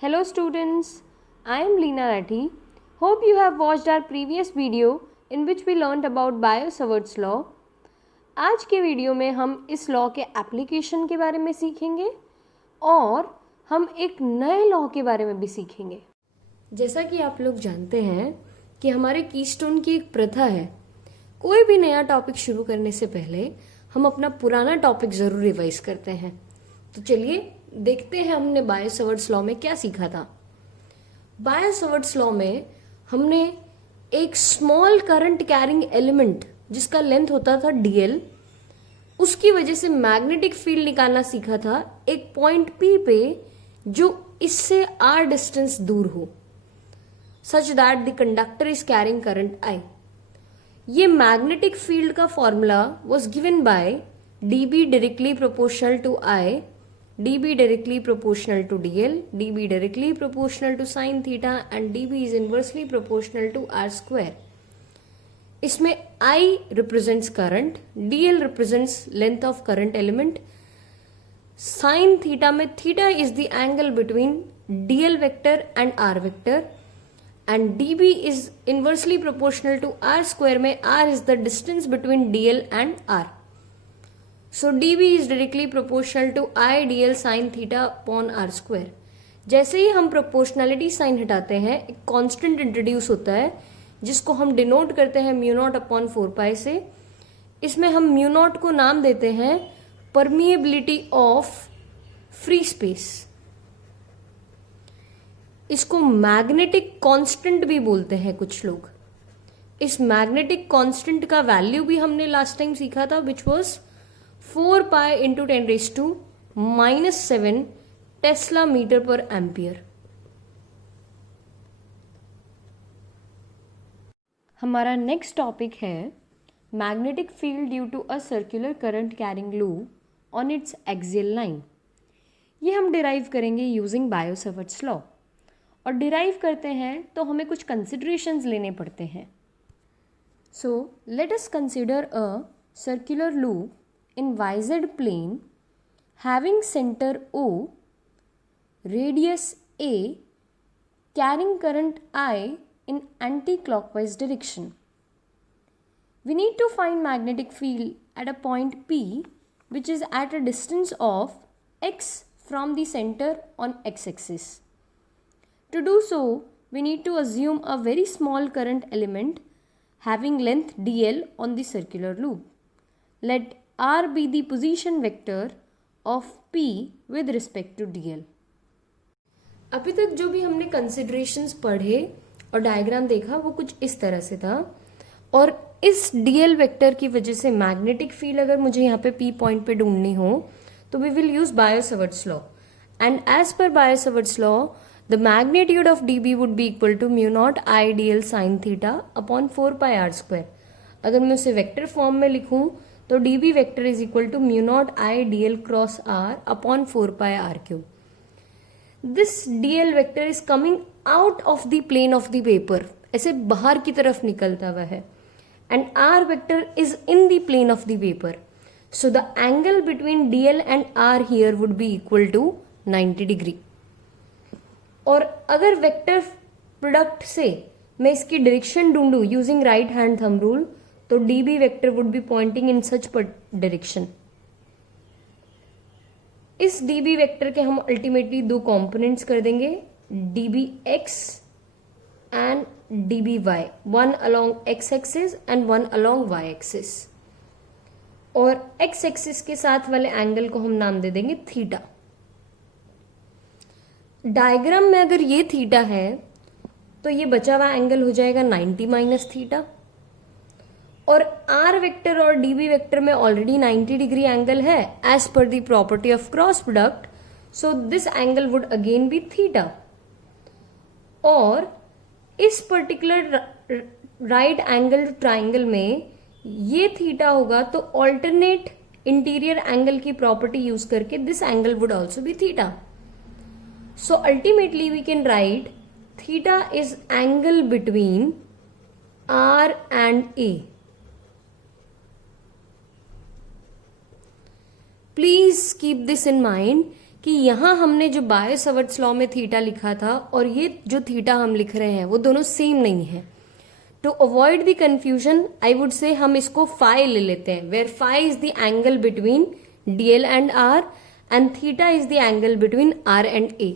Hello students, I am Leena Rathi. Hope you have watched our previous video in which we learned about Biot-Savart's law. आज के video में हम इस law के application के बारे में सीखेंगे और हम एक नए लॉ के बारे में भी सीखेंगे। जैसा कि आप लोग जानते हैं कि हमारे कीस्टोन की एक प्रथा है, कोई भी नया टॉपिक शुरू करने से पहले हम अपना पुराना टॉपिक ज़रूर रिवाइज करते हैं। तो चलिए देखते हैं हमने बायो-सावर्ट्स लॉ में क्या सीखा था। बायो-सावर्ट्स लॉ में हमने एक स्मॉल करंट कैरिंग एलिमेंट जिसका लेंथ होता था dl, उसकी वजह से मैग्नेटिक फील्ड निकालना सीखा था एक पॉइंट P पे जो इससे r डिस्टेंस दूर हो, such that the conductor is carrying current I। ये मैग्नेटिक फील्ड का formula was given by dB directly proportional to I, dB directly proportional to dl, dB directly proportional to sin theta and dB is inversely proportional to r square। इसमें I represents current, dl represents length of current element, sin theta में theta is the angle between dl vector and r vector and dB is inversely proportional to r square में r is the distance between dl and r। So dB is directly proportional to I dl sin theta upon r square। जैसे ही हम proportionality sign हटाते हैं एक constant introduce होता है जिसको हम डिनोट करते हैं म्यू नॉट अपॉन 4 से। इसमें हम म्यू नॉट को नाम देते हैं परमिएबिलिटी ऑफ फ्री स्पेस। इसको मैग्नेटिक कांस्टेंट भी बोलते हैं कुछ लोग। इस मैग्नेटिक कांस्टेंट का वैल्यू भी हमने लास्ट टाइम सीखा था which was 4 pi into 10 raised to -7 tesla metre per ampere. हमारा नेक्स्ट टॉपिक है magnetic field due to a circular current carrying loop on its axial line. ये हम डिराइव करेंगे यूजिंग बायो-सावर्ट्स लॉ। और derive करते हैं तो हमें कुछ कंसिडरेशंस लेने पड़ते हैं। So let us consider a circular loop in YZ plane having center O, radius A, carrying current I in anti-clockwise direction. We need to find magnetic field at a point P which is at a distance of x from the center on x-axis. To do so, we need to assume a very small current element having length dl on the circular loop. Let R be the position vector of P with respect to dl। अभी तक जो भी हमने considerations पढ़े और diagram देखा वो कुछ इस तरह से था। और इस dl वेक्टर की वजह से मैग्नेटिक फील्ड अगर मुझे यहाँ पे P पॉइंट पे ढूंढनी हो तो we will use Biot Savart's law. And as per Biot Savart's law the magnitude of dB would be equal to mu naught I dl sin theta upon 4 pi r square. अगर मैं उसे वेक्टर फॉर्म में लिखूं तो dB vector is equal to mu naught I dl cross r upon 4 pi r cube. This dl vector is coming out of the plane of the paper, ऐसे बाहर की तरफ निकलता हुआ है। And r vector is in the plane of the paper, so the angle between dl and r here would be equal to 90 degree. और अगर vector product से मैं इसकी डायरेक्शन ढूंढूं using right hand thumb rule तो dB vector would be pointing in such direction. इस dB vector के हम अल्टीमेटली दो कंपोनेंट्स कर देंगे dBx and dBy, one along x axis and one along y axis. और x एक्सिस के साथ वाले एंगल को हम नाम दे देंगे थीटा। डायग्राम में अगर ये थीटा है तो ये बचा हुआ एंगल हो जाएगा 90 माइनस थीटा। और r वेक्टर और dB वेक्टर में ऑलरेडी 90 डिग्री एंगल है as per the property of cross product, so this angle would again be theta. और इस पर्टिकुलर राइट एंगल ट्राइंगल में ये थीटा होगा तो ऑल्टरनेट इंटीरियर एंगल की प्रॉपर्टी यूज करके this angle would also be theta. So ultimately we can write theta is angle between r and a। Please keep this in mind कि यहाँ हमने जो बायो-सवर्ट्स लॉ में थीटा लिखा था और ये जो थीटा हम लिख रहे हैं वो दोनों सेम नहीं है। To avoid the confusion I would say हम इसको फाई ले लेते हैं, where phi is the angle between dl and r and theta is the angle between r and a.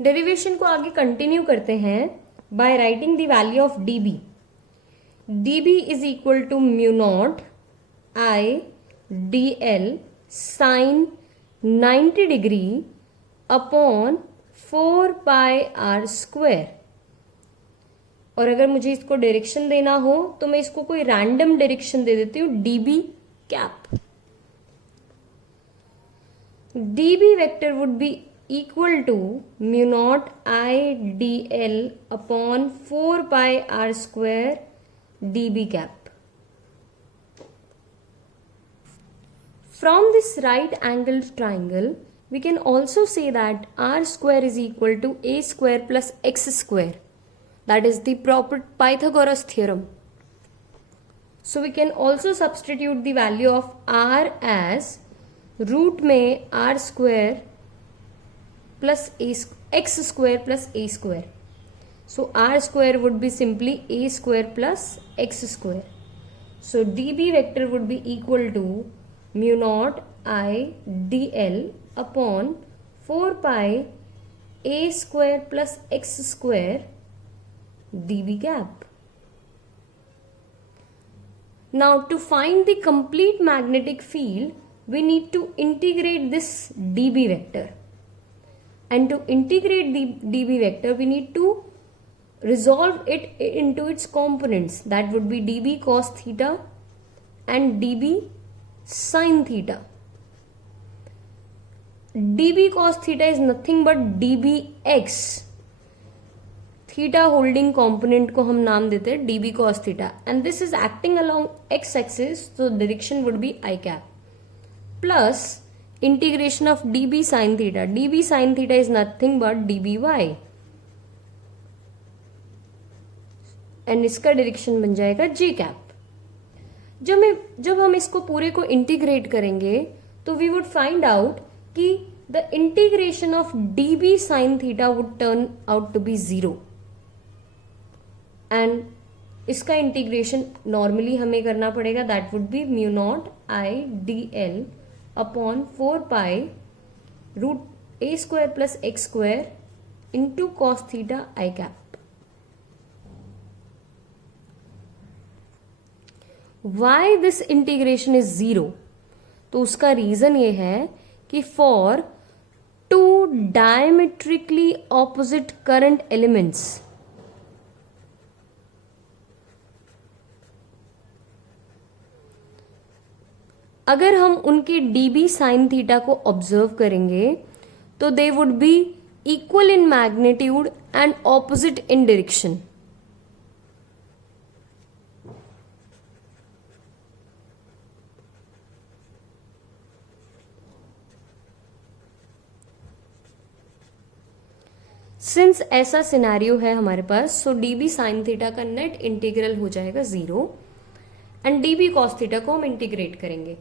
Derivation को आगे कंटिन्यू करते हैं by writing the value of dB. DB is equal to mu naught I d l sine 90 degree upon 4 pi r square. और अगर मुझे इसको direction देना हो तो मैं इसको कोई रैंडम डायरेक्शन दे देती हूं, dB cap. DB vector would be equal to mu naught I d l upon 4 pi r square dB cap. From this right angled triangle, we can also say that r square is equal to a square plus x square. That is the proper Pythagoras theorem. So we can also substitute the value of r as root में r square plus x square plus a square. So r square would be simply a square plus x square. So db vector would be equal to mu naught I d l upon 4 pi a square plus x square dB cap. Now to find the complete magnetic field we need to integrate this dB vector, and to integrate dB vector we need to resolve it into its components, that would be db cos theta and db sin theta. db cos theta is nothing but dbx, theta holding component को हम नाम देते हैं db cos theta, and this is acting along x axis, so direction would be I cap, plus integration of db sin theta. db sin theta is nothing but dby, and इसका direction बन जाएगा j cap. जब हम इसको पूरे को integrate करेंगे तो we would find out that the integration of db sin theta would turn out to be 0, and इसका इंटीग्रेशन नॉर्मली हमें करना पड़ेगा, that would be mu naught I d l upon 4 pi root a square plus x square into cos theta I cap. Why this integration is 0? तो उसका reason ये है कि for two diametrically opposite current elements, अगर हम उनके db sin theta को observe करेंगे तो they would be equal in magnitude and opposite in direction. Since ऐसा सिनेरियो है हमारे पास, सो db sin थीटा का नेट इंटीग्रल हो जाएगा 0 एंड db cos थीटा को हम इंटीग्रेट करेंगे.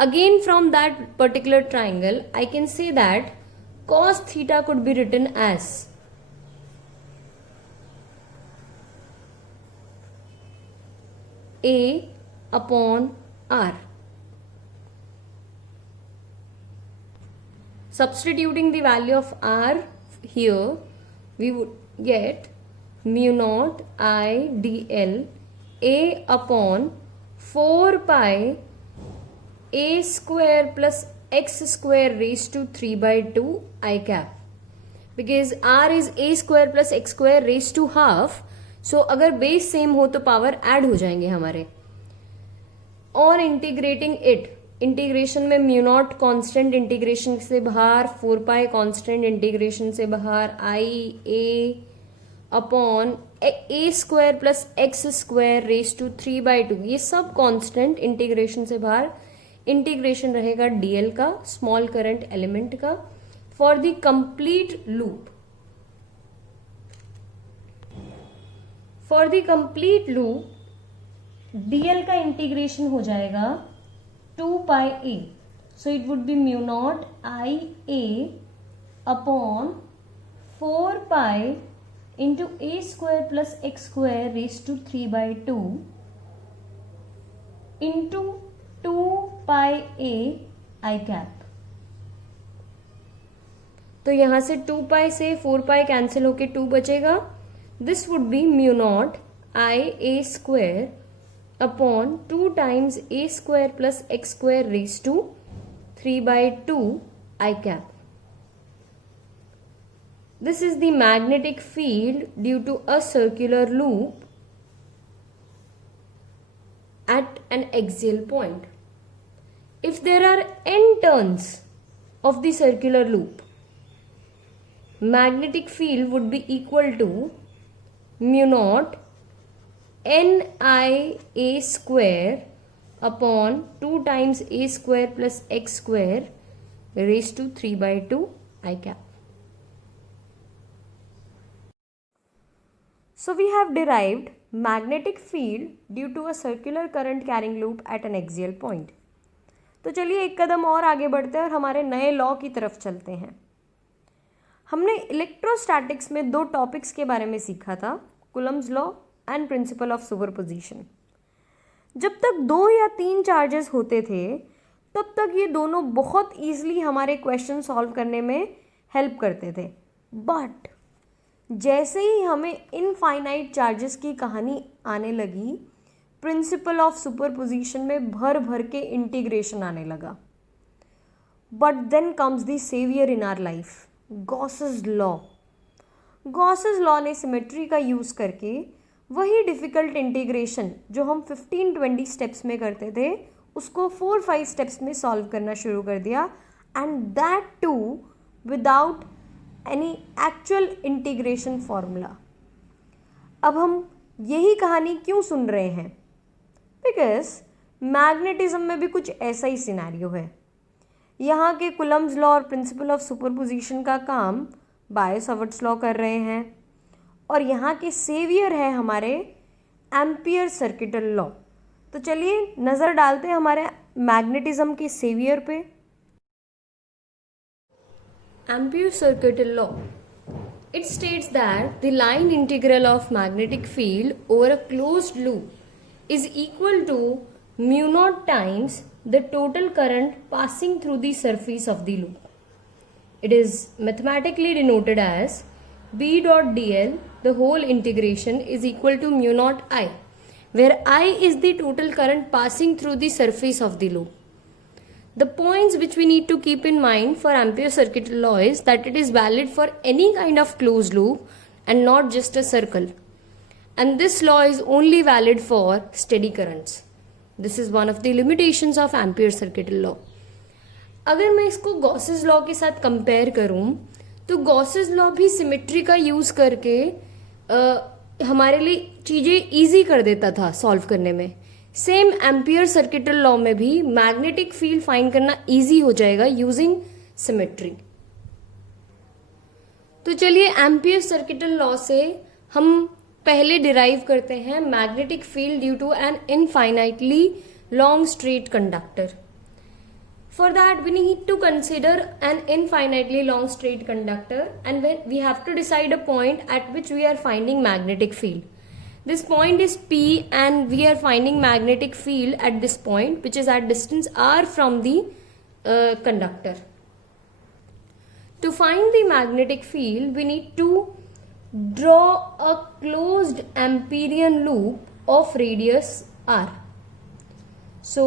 Again from that particular triangle I can say that cos theta could be written as a upon r. Substituting the value of r here, we would get mu naught I dl a upon 4 pi a square plus x square raised to 3 by 2 I cap, because r is a square plus x square raised to half, so अगर base same हो तो power add हो जाएंगे हमारे. और integrating it, integration में mu not constant integration से बाहर, 4 पाई कॉन्स्टेंट इंटीग्रेशन से बाहर, I a upon a square plus x square raise to 3 by 2, ये सब कॉन्स्टेंट इंटीग्रेशन से बाहर. इंटीग्रेशन रहेगा डीएल का, स्मॉल करंट एलिमेंट का, for the complete loop. For the complete loop DL का इंटीग्रेशन हो जाएगा 2 पाई ए. So it would be mu naught IA upon 4 pi into a square plus x square raised to 3 by 2 into 2 pi a I cap. तो यहाँ से 2 पाई से 4 pi cancel होके 2 बचेगा. This would be mu naught I a square upon 2 times a square plus x square raise to 3 by 2 I cap. This is the magnetic field due to a circular loop at an axial point. If there are n turns of the circular loop, magnetic field would be equal to mu naught NIA square upon 2 times a square plus x square raised to 3 by 2 I cap. So we have derived magnetic field due to a circular current carrying loop at an axial point. तो चलिए एक कदम और आगे बढ़ते हैं और हमारे नए लॉ की तरफ चलते हैं. हमने इलेक्ट्रोस्टैटिक्स में 2 टॉपिक्स के बारे में सीखा था, Coulomb's law and principle of superposition. जब तक 2 या 3 चार्जेस होते थे तब तक ये दोनों बहुत ईजिली हमारे क्वेश्चन सॉल्व करने में हेल्प करते थे. बट जैसे ही हमें इनफाइनाइट चार्जेस की कहानी आने लगी, प्रिंसिपल ऑफ सुपरपोजिशन में भर भर के इंटीग्रेशन आने लगा. But then comes the saviour in our life, Gauss's law. Gauss's law ने सिमेट्री का यूज़ करके वही डिफ़िकल्ट इंटीग्रेशन जो हम 15-20 स्टेप्स में करते थे उसको 4-5 स्टेप्स में सॉल्व करना शुरू कर दिया, and that too without any actual integration formula. अब हम यही कहानी क्यों सुन रहे हैं? बिकॉज मैग्नेटिज्म में भी कुछ ऐसा ही सिनेरियो है. यहाँ के कूलम्ब्स लॉ और प्रिंसिपल ऑफ सुपरपोजिशन का काम बायो-सावर्ट्स लॉ कर रहे हैं, और यहाँ के सेवियर है हमारे एम्पियर सर्किटल लॉ. तो चलिए नज़र डालते हैं हमारे मैग्नेटिज्म के सेवियर पे. Ampere circuital law. It states that the line integral of magnetic field over a closed loop is equal to mu naught times the total current passing through the surface of the loop. It is mathematically denoted as B dot dl, the whole integration, is equal to mu naught I, where I is the total current passing through the surface of the loop. The points which we need to keep in mind for Ampere circuital law is that it is valid for any kind of closed loop and not just a circle. And this law is only valid for steady currents. This is one of the limitations of Ampere circuital law. अगर मैं इसको Gauss's law के साथ compare करूं तो Gauss's law भी symmetry का use करके हमारे लिए चीज़ें ईजी कर देता था सॉल्व करने में. सेम एम्पियर सर्किटल लॉ में भी मैग्नेटिक फील्ड फाइंड करना इजी हो जाएगा यूजिंग सिमेट्री. तो चलिए एम्पियर सर्किटल लॉ से हम पहले डिराइव करते हैं magnetic field due to an infinitely long straight conductor. For that we need to consider an infinitely long straight conductor and we have to decide a point at which we are finding magnetic field. This point is P and we are finding magnetic field at this point, which is at distance r from the conductor. To find the magnetic field, we need to draw a closed Amperian loop of radius r. So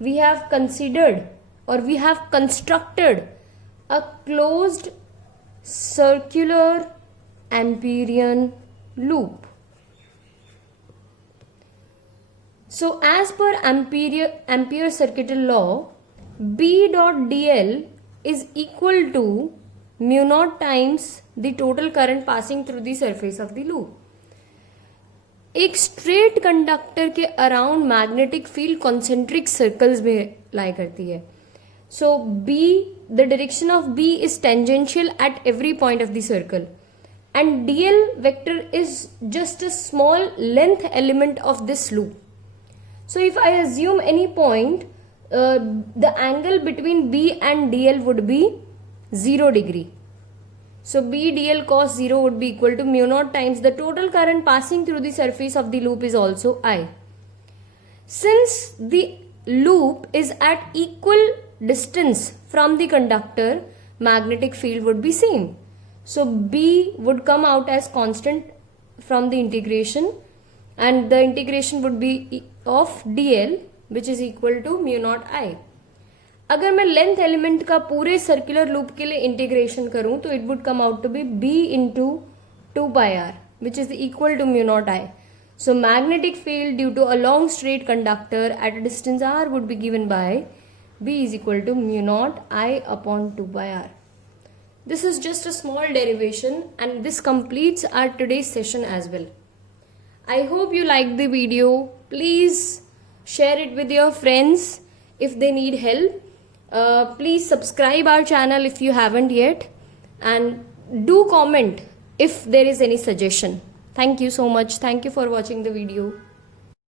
we have considered or we have constructed a closed circular Amperian loop. So as per Ampere circuital law, B dot dl is equal to mu naught times the total current passing through the surface of the loop. एक straight conductor के around magnetic field concentric circles में लाई करती है. सो B, the direction of B is tangential at every point of the circle, and dl vector is just a small length element of this loop. So if I assume any point the angle between B and DL would be 0 degree. So B dl cos 0 would be equal to mu naught times the total current passing through the surface of the loop is also I. Since the loop is at equal distance from the conductor, magnetic field would be same. So B would come out as constant from the integration, and the integration would be of dl which is equal to mu naught I. अगर मैं length element का पूरे circular loop के लिए integration करूं तो it would come out to be b into 2πr which is equal to mu naught I. So magnetic field due to a long straight conductor at a distance r would be given by b is equal to mu naught I upon 2πr. This is just a small derivation and this completes our today's session as well. I hope you liked the video. Please share it with your friends if they need help. Please subscribe our channel if you haven't yet, and do comment if there is any suggestion. Thank you so much. Thank you for watching the video.